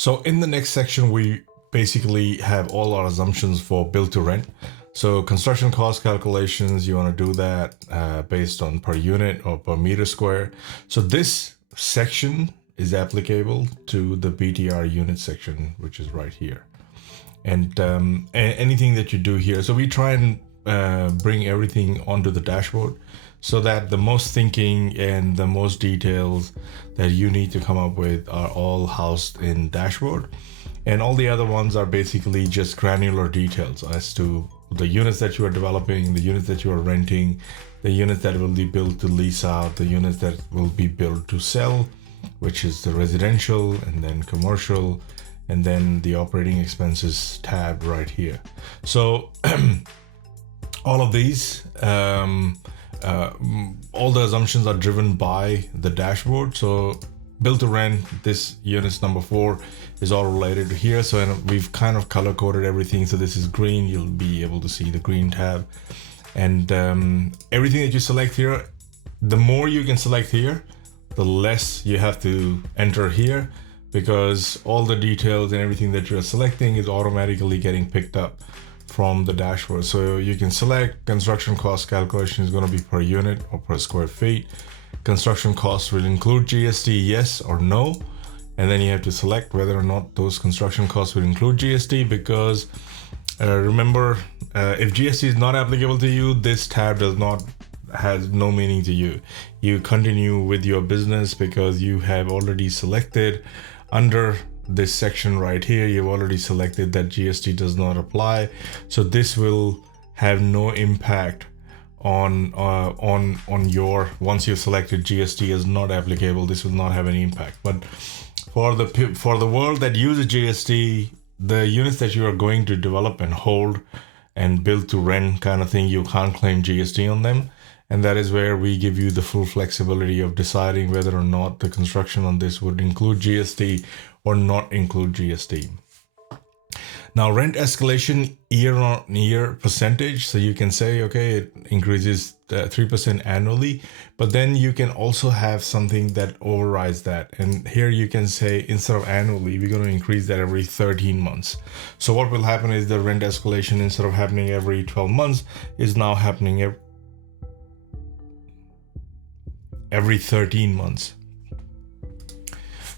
So in the next section, we basically have all our assumptions for build to rent. So construction cost calculations, you want to do that based on per unit or per meter square. So this section is applicable to the BTR unit section, which is right here. And anything that you do here. So we try and bring everything onto the dashboard so that the most thinking and the most details that you need to come up with are all housed in dashboard. And all the other ones are basically just granular details as to the units that you are developing, the units that you are renting, the units that will be built to lease out, the units that will be built to sell, which is the residential, and then commercial, and then the operating expenses tab right here. So all of these, all the assumptions are driven by the dashboard. So build to rent, this unit's number 4 is all related to here. So we've kind of color coded everything. So this is green, you'll be able to see the green tab. And everything that you select here, the more you can select here, the less you have to enter here, because all the details and everything that you're selecting is automatically getting picked up from the dashboard. So you can select construction cost calculation is going to be per unit or per square feet. Construction costs will include GST, yes or no. And then you have to select whether or not those construction costs will include GST, because remember, if GST is not applicable to you, this tab has no meaning to you. You continue with your business because you have already selected under this section right here, you've already selected that GST does not apply. So this will have no impact on your, once you've selected GST is not applicable, this will not have any impact. But for the world that uses GST, the units that you are going to develop and hold and build to rent kind of thing, you can't claim GST on them. And that is where we give you the full flexibility of deciding whether or not the construction on this would include GST or not include GST. Now, rent escalation year on year percentage. So you can say, okay, it increases 3% annually, but then you can also have something that overrides that. And here you can say, instead of annually, we're going to increase that every 13 months. So what will happen is the rent escalation, instead of happening every 12 months, is now happening every 13 months.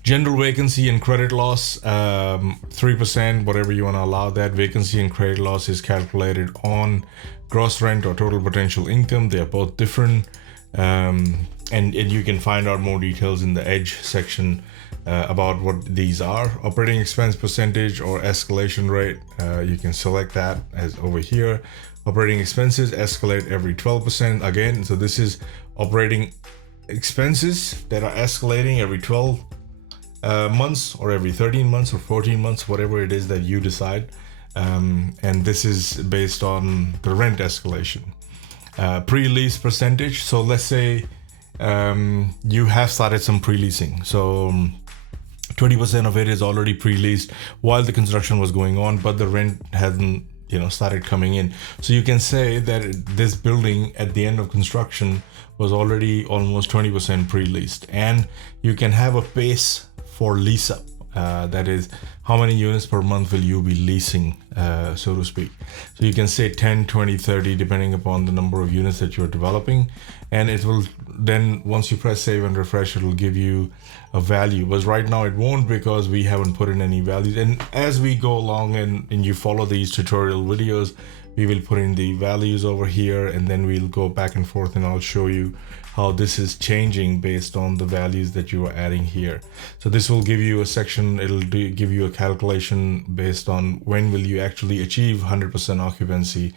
General vacancy and credit loss, 3%, whatever you want to allow that. Vacancy and credit loss is calculated on gross rent or total potential income. They are both different. And you can find out more details in the Edge section about what these are. Operating expense percentage or escalation rate, you can select that as over here. Operating expenses escalate every 12%. Again, so this is operating expenses that are escalating every 12 months or every 13 months or 14 months, whatever it is that you decide. And this is based on the rent escalation. Pre-lease percentage. So let's say you have started some pre-leasing. So 20% of it is already pre-leased while the construction was going on, but the rent hasn't started coming in. So you can say that this building at the end of construction was already almost 20% pre-leased, and you can have a pace for lease up. That is, how many units per month will you be leasing, so to speak. So you can say 10, 20, 30, depending upon the number of units that you're developing. And it will then, once you press save and refresh, it will give you a value. But right now it won't, because we haven't put in any values. And as we go along and you follow these tutorial videos, we will put in the values over here, and then we'll go back and forth, and I'll show you how this is changing based on the values that you are adding here. So this will give you a section, it'll give you a calculation based on when will you actually achieve 100% occupancy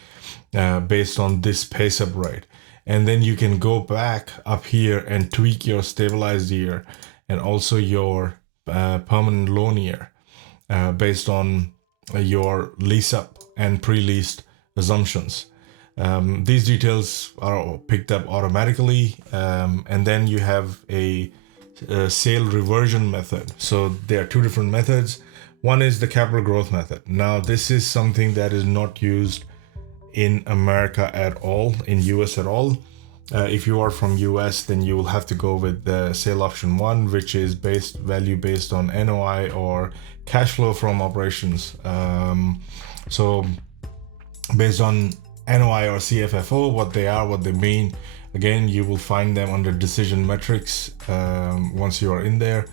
based on this pace up rate. And then you can go back up here and tweak your stabilized year and also your permanent loan year based on your lease up and pre-leased assumptions. These details are picked up automatically, and then you have a sale reversion method. So there are two different methods. One is the capital growth method. Now this is something that is not used in America at all, in US at all. If you are from US, then you will have to go with the sale option 1, which is value based on NOI or cash flow from operations. So based on NOI or CFFO, what they mean. Again, you will find them under decision metrics once you are in there.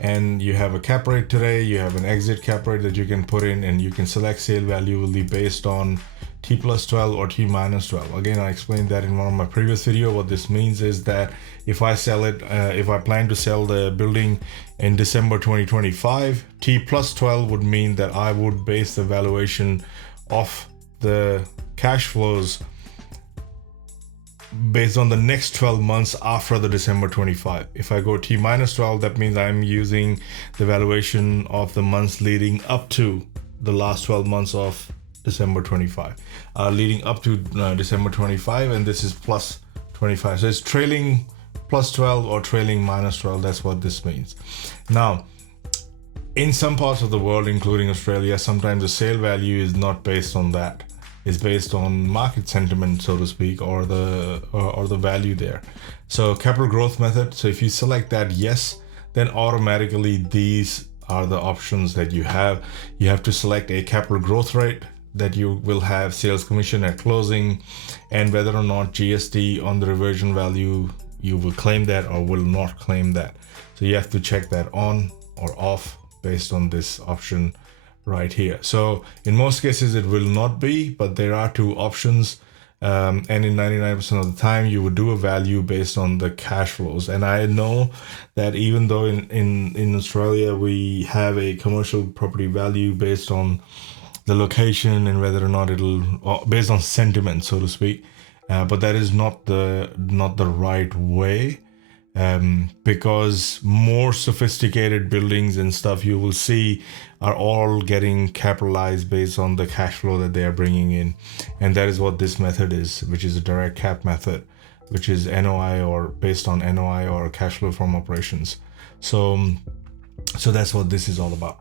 And you have a cap rate today, you have an exit cap rate that you can put in, and you can select sale value will be based on T plus 12 or T minus 12. Again, I explained that in one of my previous video. What this means is that if I sell it, if I plan to sell the building in December 2025, T plus 12 would mean that I would base the valuation of the cash flows based on the next 12 months after the December 25. If I go T minus 12, that means I'm using the valuation of the months leading up to the last 12 months of December 25, leading up to December 25, and this is plus 25. So it's trailing plus 12 or trailing minus 12. That's what this means. Now, in some parts of the world, including Australia, sometimes the sale value is not based on that. It's based on market sentiment, so to speak, or the value there. So capital growth method. So if you select that yes, then automatically these are the options that you have. You have to select a capital growth rate that you will have, sales commission at closing, and whether or not GST on the reversion value you will claim that or will not claim that. So you have to check that on or off based on this option right here. So in most cases it will not be, but there are two options, and in 99% of the time you would do a value based on the cash flows. And I know that even though in Australia we have a commercial property value based on the location and whether or not it'll based on sentiment, so to speak, but that is not the right way. Because more sophisticated buildings and stuff you will see are all getting capitalized based on the cash flow that they are bringing in, and that is what this method is, which is a direct cap method, which is NOI or based on NOI or cash flow from operations. So that's what this is all about.